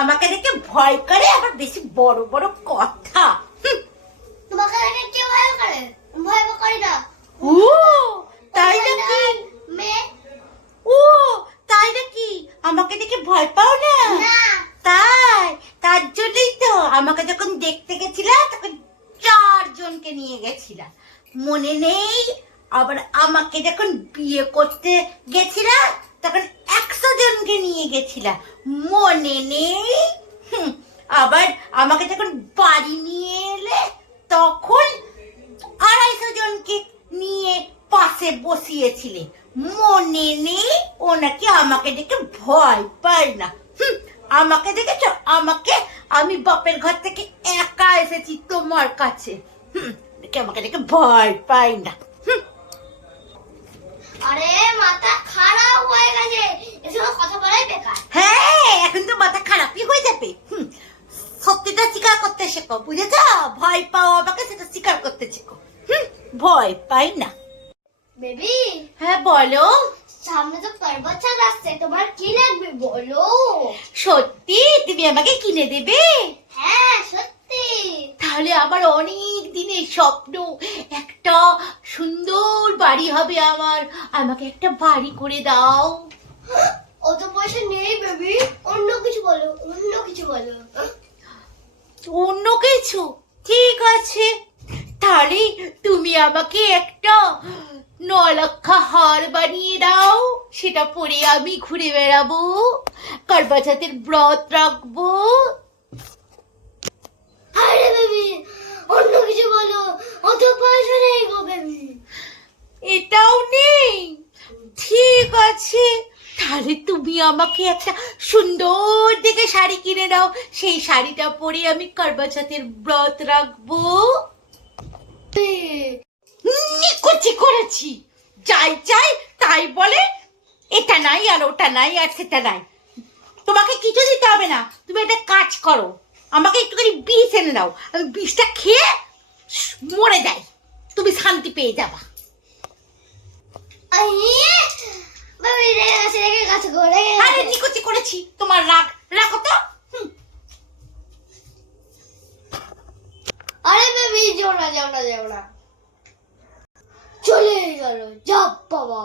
আমাকে দেখে ভয় করে আবার বেশি বড় বড় কথা। তোমাকে দেখে কে ভয় করে? ভয় করি না। ও তাই নাকি? মেয়ে ও তাই নাকি? আমাকে দেখে ভয় পাও না। তাই তার জন্যই তো আমাকে যখন দেখতে গেছিলা তখন চারজনকে নিয়ে গেছিলা। মনে নেই আবার আমাকে যখন বিয়ে করতে গেছিলা তখন একশো জনকে নিয়ে গেছিলা। মনে নেই? আবার আমাকে যখন বাড়ি নিয়ে এলে তখন আড়াইশো জনকে নিয়ে পাশে বসিয়েছিলে। মনে নেই? ও নাকি আমাকে দেখে ভয় পায় না। আমাকে দেখেছ? আমাকে আমি বাপের ঘর থেকে একা এসেছি তোমার কাছে। হুম, আমাকে দেখে ভয় পাই না হুম, আরে মাথা খারাপ হয়ে গেছে এসব কথা বলাই বেকার হ্যাঁ এখন তো মাথা খারাপই হয়ে যাবে হুম, সত্যিটা স্বীকার করতে শেখো বুঝেছ? ভয় পাও আমাকে সেটা স্বীকার করতে শেখো হুম, ভয় পাই না। বেবি? হ্যাঁ বলো। সামনে তো আসছে তোমার কি লাগবে বলো? সত্যি? তুমি আমাকে কিনে দেবে? হ্যাঁ সত্যি। তাহলে আমার অনেক দিনের স্বপ্ন একটা সুন্দর বাড়ি হবে আমার। আমাকে একটা বাড়ি করে দাও। অত পয়সা নেই বেবি। অন্য কিছু বলো অন্য কিছু বলো অন্য ঠিক আছে। তাহলে তুমি আমাকে একটা নলক্ষা হার বানিয়ে দাও। সেটা পরে আমি ঘুরে বেড়াবো। কারবাচাতের ব্রত রাখব। আরে বেবি অন্য কিছু বলো। অত পয়সা নেই গো বেবি। এটাও নেই? ঠিক আছে। তাহলে তুমি আমাকে একটা সুন্দর দেখে শাড়ি কিনে দাও। সেই শাড়িটা পরে আমি কারবাচাতের ব্রত রাখব। নিকুচি করেছি যাই চাই তাই বলে এটা নাই আর ওটা নাই আর সেটা নাই। তোমাকে কিছু দিতে হবে না। তুমি একটা কাজ করো। আমাকে একটুখানি বিষ এনে দাও। আমি বিষটা খেয়ে মরে যাই। তুমি শান্তি পেয়ে যাবা। আরে নিকুচি করেছি। তোমার রাগ রাখো তো হুম। আরে বেবি যাও না যাও না যাও না। চলে গেল যাব বাবা।